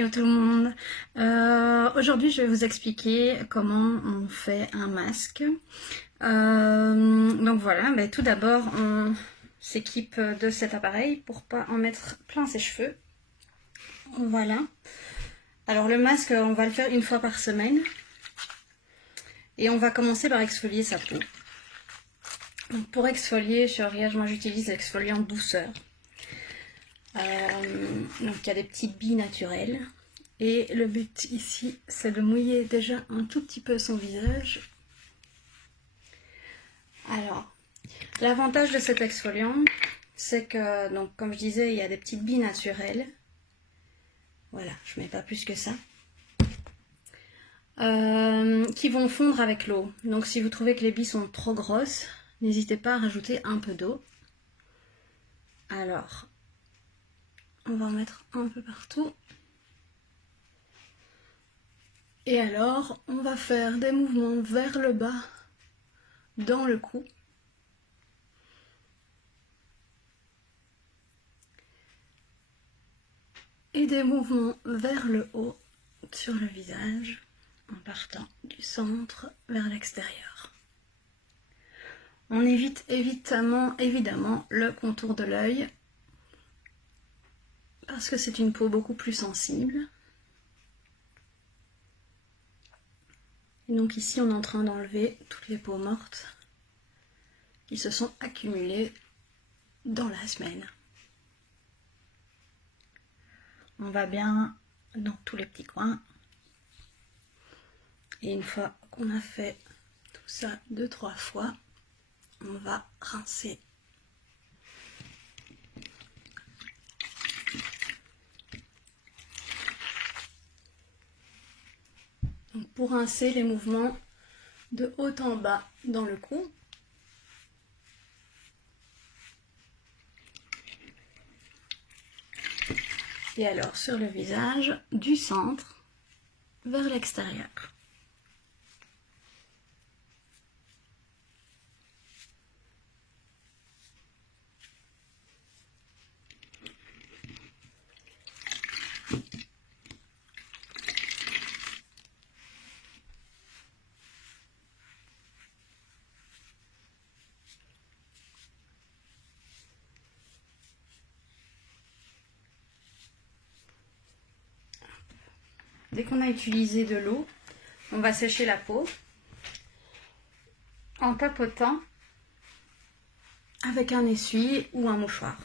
Hello tout le monde. Aujourd'hui je vais vous expliquer comment on fait un masque. Donc voilà, mais tout d'abord on s'équipe de cet appareil pour pas en mettre plein ses cheveux. Voilà. Alors le masque on va le faire une fois par semaine. Et on va commencer par exfolier sa peau. Donc pour exfolier chez Oriage, moi j'utilise l'exfoliant douceur. Donc il y a des petites billes naturelles. Et le but ici, c'est de mouiller déjà un tout petit peu son visage. Alors, l'avantage de cet exfoliant, c'est que, donc, comme je disais, il y a des petites billes naturelles. Voilà, je ne mets pas plus que ça. Qui vont fondre avec l'eau. Donc si vous trouvez que les billes sont trop grosses, n'hésitez pas à rajouter un peu d'eau. Alors, on va en mettre un peu partout. Et alors, on va faire des mouvements vers le bas dans le cou. Et des mouvements vers le haut sur le visage en partant du centre vers l'extérieur. On évite évidemment le contour de l'œil parce que c'est une peau beaucoup plus sensible. Et donc ici on est en train d'enlever toutes les peaux mortes qui se sont accumulées dans la semaine. On va bien dans tous les petits coins. Et une fois qu'on a fait tout ça 2-3 fois, on va rincer. Donc pour rincer, les mouvements de haut en bas dans le cou. Et alors sur le visage, du centre vers l'extérieur. Dès qu'on a utilisé de l'eau, on va sécher la peau en tapotant avec un essuie ou un mouchoir.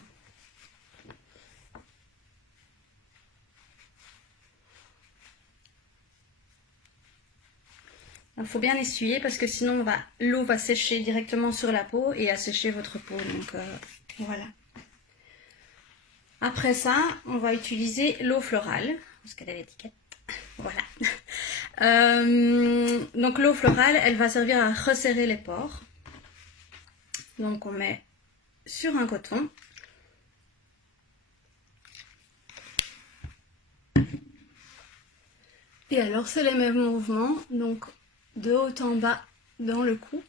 Il faut bien essuyer parce que sinon l'eau va sécher directement sur la peau et assécher votre peau. Donc voilà. Après ça, on va utiliser l'eau florale parce qu'elle a l'étiquette. Voilà. Donc l'eau florale, elle va servir à resserrer les pores. Donc on met sur un coton. Et alors c'est les mêmes mouvements, donc de haut en bas dans le cou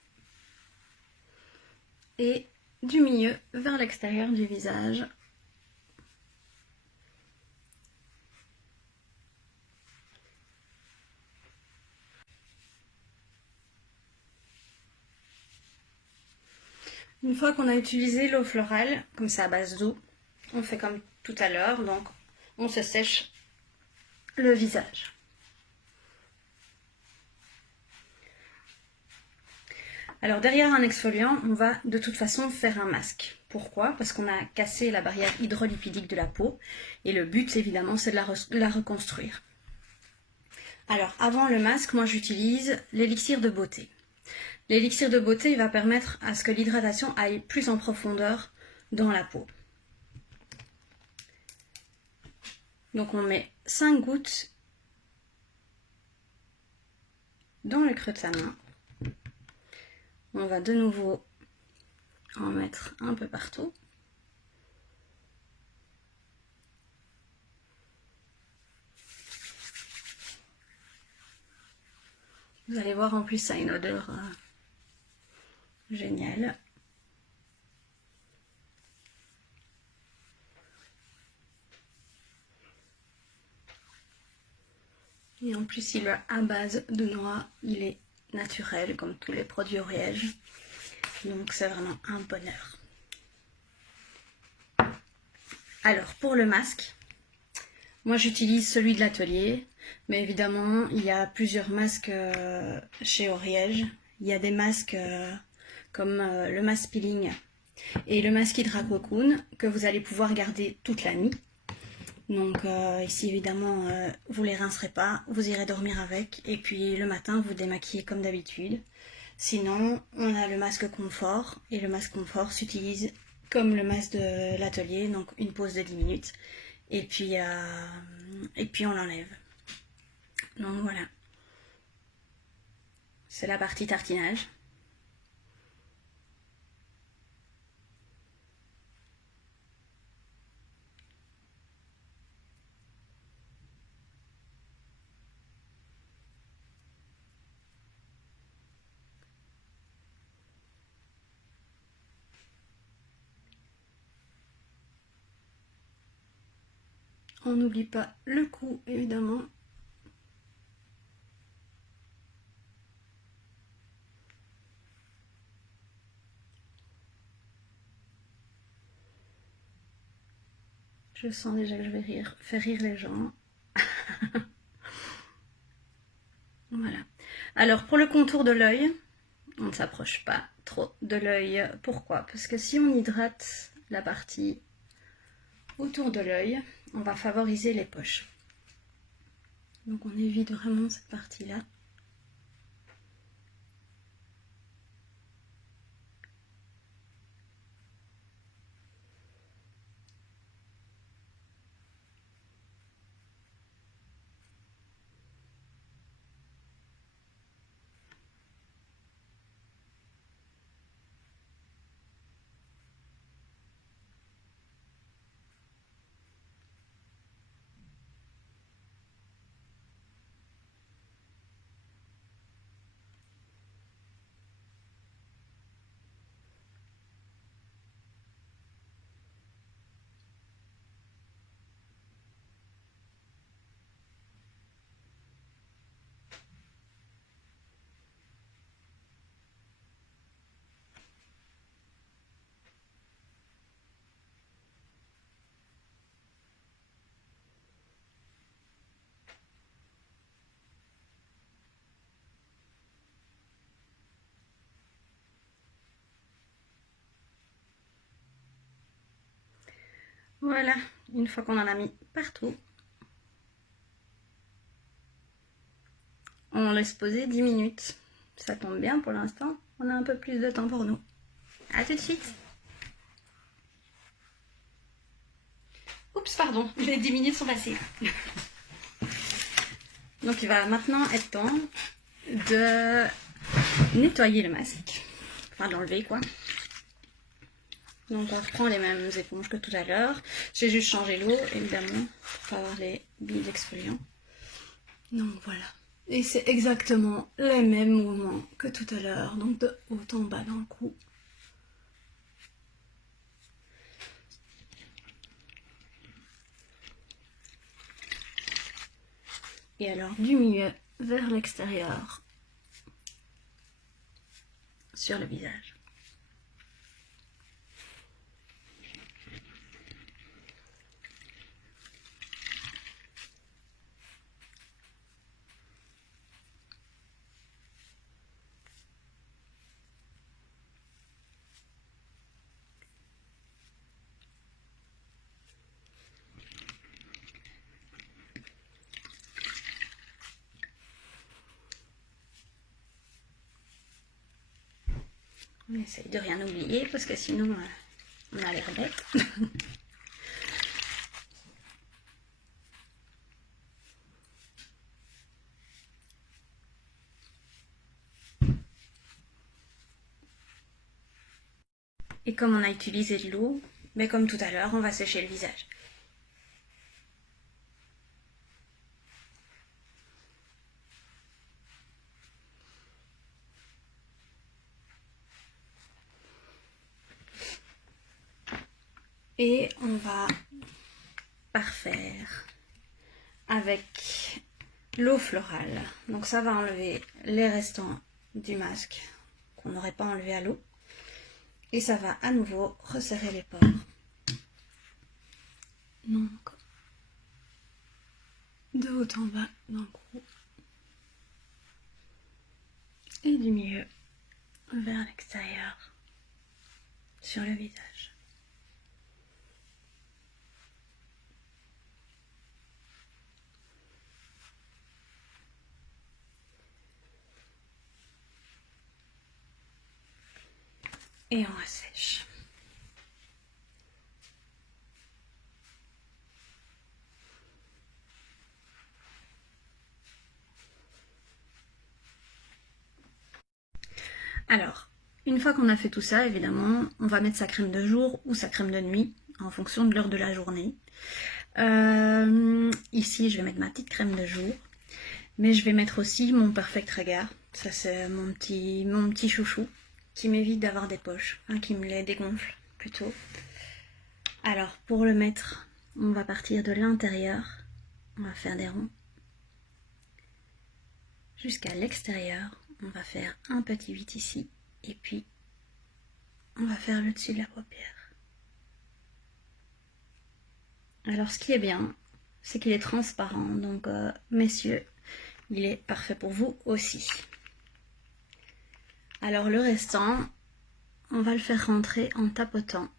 et du milieu vers l'extérieur du visage. Une fois qu'on a utilisé l'eau florale, comme ça à base d'eau, on fait comme tout à l'heure, donc on se sèche le visage. Alors derrière un exfoliant, on va de toute façon faire un masque. Pourquoi? Parce qu'on a cassé la barrière hydrolipidique de la peau et le but évidemment c'est de la reconstruire. Alors avant le masque, moi j'utilise l'élixir de beauté. L'élixir de beauté il va permettre à ce que l'hydratation aille plus en profondeur dans la peau. Donc on met 5 gouttes dans le creux de sa main. On va de nouveau en mettre un peu partout. Vous allez voir en plus ça a une odeur géniale. Et en plus, il est à base de noix, il est naturel comme tous les produits Oriège. Donc c'est vraiment un bonheur. Alors pour le masque, moi j'utilise celui de l'atelier, mais évidemment il y a plusieurs masques chez Oriège. Il y a des masques comme le masque peeling et le masque Hydra Cocoon que vous allez pouvoir garder toute la nuit. Donc ici évidemment vous les rincerez pas, vous irez dormir avec et puis le matin vous démaquillez comme d'habitude. Sinon on a le masque confort et le masque confort s'utilise comme le masque de l'atelier, donc une pause de 10 minutes et puis on l'enlève. Donc voilà, c'est la partie tartinage. On n'oublie pas le cou évidemment. Je sens déjà que je vais faire rire les gens. Voilà. Alors pour le contour de l'œil, on ne s'approche pas trop de l'œil. Pourquoi? Parce que si on hydrate la partie autour de l'œil, on va favoriser les poches. Donc on évite vraiment cette partie-là. Voilà, une fois qu'on en a mis partout, on laisse poser 10 minutes. Ça tombe bien pour l'instant, on a un peu plus de temps pour nous. A tout de suite. Oups, pardon, les 10 minutes sont passées. Donc il va maintenant être temps de nettoyer le masque. Enfin d'enlever quoi. Donc on reprend les mêmes éponges que tout à l'heure. J'ai juste changé l'eau évidemment pour avoir les billes exfoliants. Donc voilà. Et c'est exactement les mêmes mouvements que tout à l'heure. Donc de haut en bas dans le cou. Et alors du milieu vers l'extérieur sur le visage. On essaye de rien oublier parce que sinon on a l'air bête. Et comme on a utilisé de l'eau, mais comme tout à l'heure, on va sécher le visage. Et on va parfaire avec l'eau florale. Donc ça va enlever les restants du masque qu'on n'aurait pas enlevé à l'eau. Et ça va à nouveau resserrer les pores. Donc, de haut en bas dans le cou. Et du milieu vers l'extérieur sur le visage. Et on assèche. Alors, une fois qu'on a fait tout ça, évidemment, on va mettre sa crème de jour ou sa crème de nuit, en fonction de l'heure de la journée. Ici, je vais mettre ma petite crème de jour, mais je vais mettre aussi mon Perfect Regard. Ça, c'est mon petit chouchou, qui m'évite d'avoir des poches, hein, qui me les dégonfle plutôt. Alors, pour le mettre, on va partir de l'intérieur, on va faire des ronds, jusqu'à l'extérieur. On va faire un petit 8 ici, et puis on va faire le dessus de la paupière. Alors ce qui est bien, c'est qu'il est transparent, donc messieurs, il est parfait pour vous aussi. Alors le restant, on va le faire rentrer en tapotant.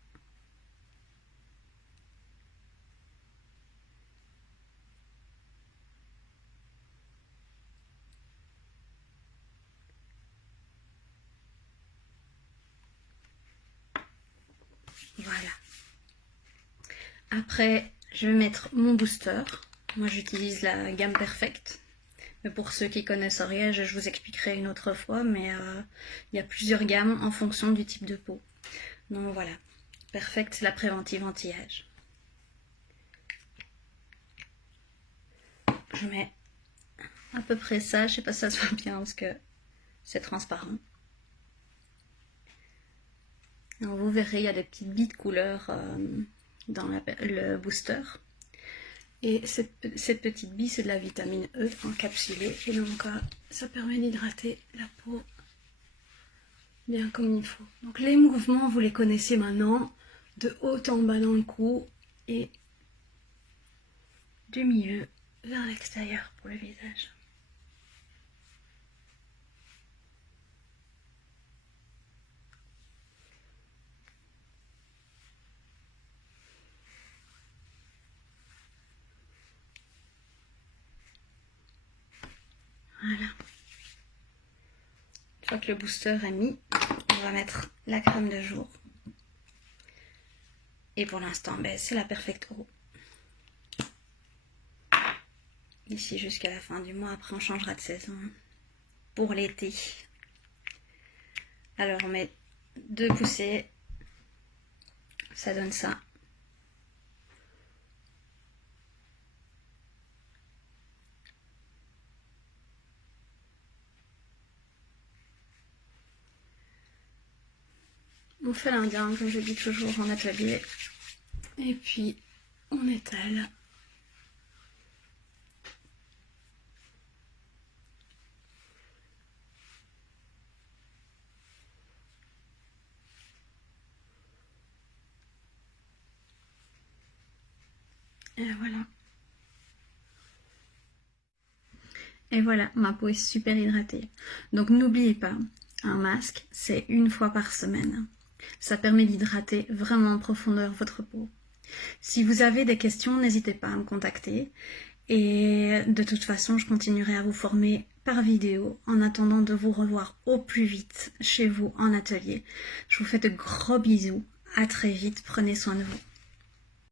Voilà. Après, je vais mettre mon booster. Moi, j'utilise la gamme Perfect. Mais pour ceux qui connaissent Ariège, je vous expliquerai une autre fois. Mais il y a plusieurs gammes en fonction du type de peau. Donc voilà. Perfect, c'est la préventive anti-âge. Je mets à peu près ça. Je sais pas si ça se voit bien parce que c'est transparent. Alors vous verrez, il y a des petites billes de couleur dans le booster. Et cette petite bille, c'est de la vitamine E encapsulée. Et donc ça permet d'hydrater la peau bien comme il faut. Donc les mouvements, vous les connaissez maintenant, de haut en bas dans le cou et du milieu vers l'extérieur pour le visage. Voilà. Une fois que le booster est mis, on va mettre la crème de jour. Et pour l'instant, ben, c'est la Perfect Eau. Ici jusqu'à la fin du mois, après on changera de saison. Pour l'été. Alors on met 2 poussées. Ça donne ça. On fait l'indien, comme je dis toujours en atelier. Et puis, on étale. Et voilà. Et voilà, ma peau est super hydratée. Donc n'oubliez pas, un masque, c'est 1 fois par semaine. Ça permet d'hydrater vraiment en profondeur votre peau. Si vous avez des questions, n'hésitez pas à me contacter. Et de toute façon, je continuerai à vous former par vidéo en attendant de vous revoir au plus vite chez vous en atelier. Je vous fais de gros bisous. À très vite. Prenez soin de vous.